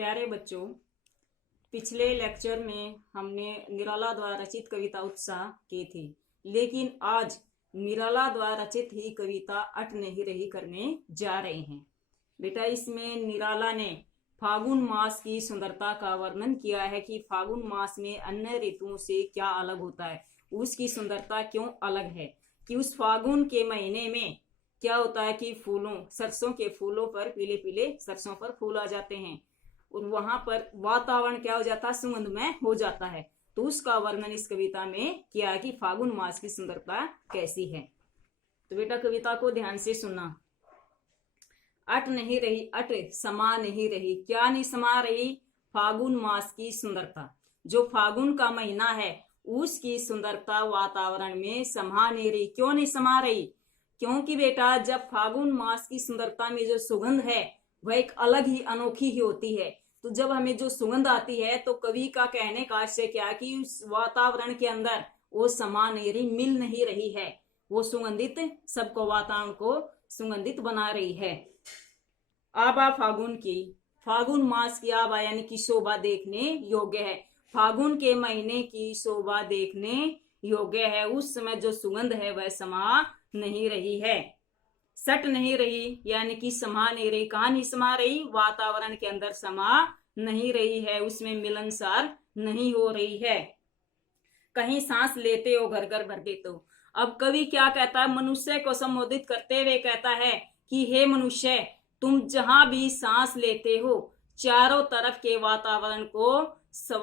प्यारे बच्चों, पिछले लेक्चर में हमने निराला द्वारा रचित कविता उत्साह की थी, लेकिन आज निराला द्वारा रचित ही कविता अट नहीं रही करने जा रहे हैं। बेटा, इसमें निराला ने फागुन मास की सुंदरता का वर्णन किया है कि फागुन मास में अन्य ऋतुओं से क्या अलग होता है, उसकी सुंदरता क्यों अलग है, कि उस फागुन के महीने में क्या होता है कि सरसों के फूलों पर पीले पीले सरसों पर फूल आ जाते हैं और वहां पर वातावरण क्या हो जाता है, सुगंधमय हो जाता है। तो उसका वर्णन इस कविता में किया है कि फागुन मास की सुंदरता कैसी है। तो बेटा, कविता को ध्यान से सुनना। अट नहीं रही, अट समा नहीं रही, क्या नहीं समा रही? फागुन मास की सुंदरता। जो फागुन का महीना है उसकी सुंदरता वातावरण में समा नहीं रही। क्यों नहीं समा रही? क्योंकि बेटा, जब फागुन मास की सुंदरता में जो सुगंध है वह एक अलग ही अनोखी ही होती है। तो जब हमें जो सुगंध आती है तो कवि का कहने का आशय क्या कि उस वातावरण के अंदर वो समा नहीं रही, मिल नहीं रही है, वो सुगंधित सबको वातावरण को सुगंधित बना रही है। आबा फागुन की, फागुन मास की आबा यानी कि शोभा देखने योग्य है। फागुन के महीने की शोभा देखने योग्य है। उस समय जो सुगंध है वह समा नहीं रही है। सट नहीं रही यानी कि समा नहीं रही। कहाँ नहीं समा रही? वातावरण के अंदर समा नहीं रही है, उसमें मिलनसार नहीं हो रही है। कहीं सांस लेते हो घर घर भर देते हो। अब कवि क्या कहता है? मनुष्य को संबोधित करते हुए कहता है कि हे मनुष्य, तुम जहां भी सांस लेते हो चारों तरफ के वातावरण को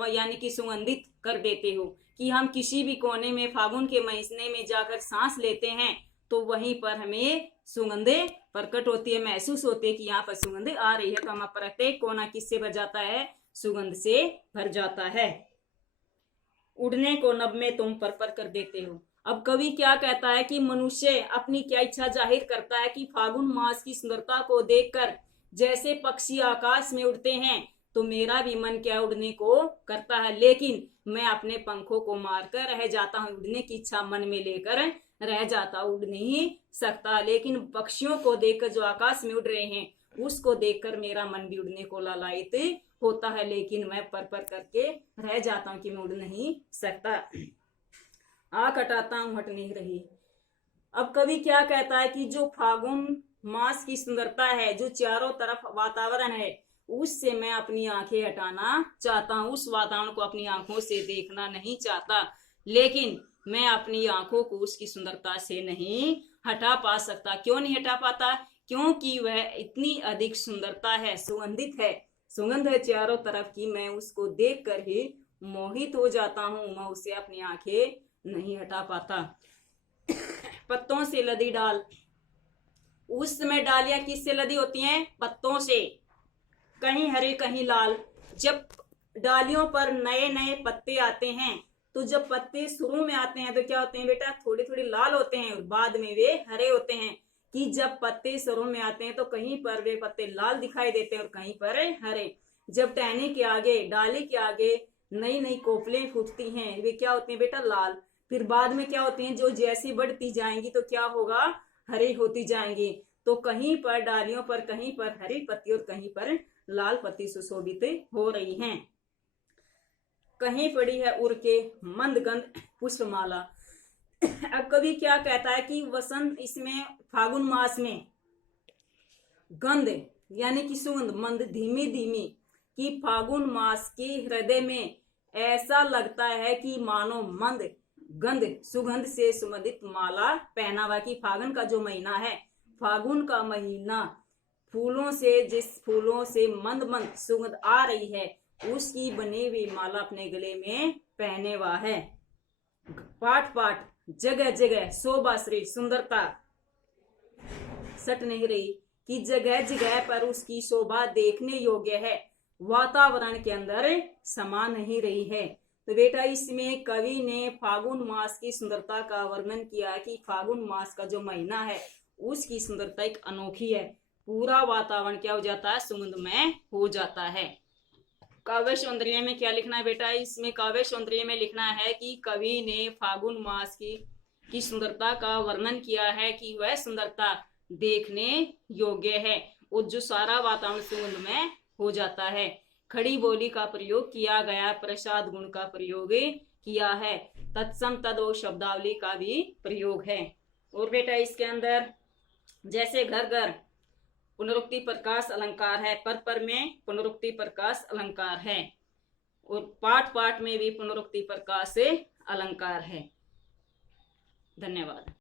यानी कि सुगंधित कर देते हो। कि हम किसी भी कोने में फागुन के महीने में जाकर सांस लेते हैं तो वहीं पर हमें सुगंधें प्रकट होती है, महसूस होती है कि यहाँ पर सुगंध आ रही है। तो हमारा प्रत्येक कोना किससे भर जाता है? सुगंध से भर जाता है। उड़ने को नभ में तुम पर कर देते हो। अब कवि क्या कहता है कि मनुष्य अपनी क्या इच्छा जाहिर करता है कि फागुन मास की सुंदरता को देखकर जैसे पक्षी आकाश में उड़ते हैं तो मेरा भी मन क्या उड़ने को करता है, लेकिन मैं अपने पंखों को मारकर रह जाता हूँ। उड़ने की इच्छा मन में लेकर रह जाता, उड़ नहीं सकता। लेकिन पक्षियों को देखकर जो आकाश में उड़ रहे हैं उसको देखकर मेरा मन भी उड़ने को लालायित होता है, लेकिन मैं पर करके रह जाता हूँ कि मैं उड़ नहीं सकता। आ कटाता हूँ हट नहीं रही। अब कवि क्या कहता है कि जो फागुन मास की सुंदरता है, जो चारों तरफ वातावरण है, उससे मैं अपनी आंखें हटाना चाहता हूँ। उस वातावरण को अपनी आंखों से देखना नहीं चाहता, लेकिन मैं अपनी आंखों को उसकी सुंदरता से नहीं हटा पा सकता। क्यों नहीं हटा पाता? क्योंकि वह इतनी अधिक सुंदरता है, सुगंधित है, सुगंध है चारों तरफ की। मैं उसको देख कर ही मोहित हो जाता हूँ, मैं उसे अपनी आंखें नहीं हटा पाता। पत्तों से लदी डाल। उस समय डालियां किससे लदी होती हैं? पत्तों से, कहीं हरे कहीं लाल। जब डालियों पर नए नए पत्ते आते हैं तो जब पत्ते शुरू में आते हैं तो क्या होते हैं बेटा? थोड़े थोड़े लाल होते हैं और बाद में वे हरे होते हैं। कि जब पत्ते शुरू में आते हैं तो कहीं पर वे पत्ते लाल दिखाई देते हैं और कहीं पर हरे। जब टहनी के आगे, डाली के आगे नई नई कोपलें फूटती हैं, वे क्या होती हैं बेटा? लाल। फिर बाद में क्या होती हैं? जो जैसी बढ़ती जाएंगी तो क्या होगा? हरी होती जाएंगी। तो कहीं पर डालियों पर कहीं पर हरी पत्ती और कहीं पर लाल पत्ती सुशोभित हो रही हैं। कहीं पड़ी है उड़ के मंदगंध पुष्पमाला। अब कवि क्या कहता है कि वसंत, इसमें फागुन मास में गंध यानी कि सुगंध मंद धीमी धीमी, कि फागुन मास के हृदय में ऐसा लगता है कि मानो मंद गंध सुगंध से सुगंधित माला पहना हुआ। कि फागुन का जो महीना है, फागुन का महीना फूलों से, जिस फूलों से मंद मंद सुगंध आ रही है उसकी बनी हुई माला अपने गले में पहने हुआ है। पाट पाट जगह जगह शोभा श्री सुंदरता सट नहीं रही, कि जगह जगह पर उसकी शोभा देखने योग्य है, वातावरण के अंदर समा नहीं रही है। तो बेटा, इसमें कवि ने फागुन मास की सुंदरता का वर्णन किया कि फागुन मास का जो महीना है उसकी सुंदरता एक अनोखी है। पूरा वातावरण क्या हो जाता है? सुगंधमय हो जाता है। काव्य सौंदर्य में क्या लिखना है बेटा? इसमें काव्य सौंदर्य में लिखना है कि कवि ने फागुन मास की सुंदरता का वर्णन किया है कि वह सुंदरता देखने योग्य है और जो सारा वातावरण सुगंधमय हो जाता है। खड़ी बोली का प्रयोग किया गया, प्रसाद गुण का प्रयोग किया है, तत्सम तदो शब्दावली का भी प्रयोग है। और बेटा इसके अंदर जैसे घर घर पुनरुक्ति प्रकाश अलंकार है, पर पर में पुनरुक्ति प्रकाश अलंकार है, और पाठ पाठ में भी पुनरुक्ति प्रकाश अलंकार है। धन्यवाद।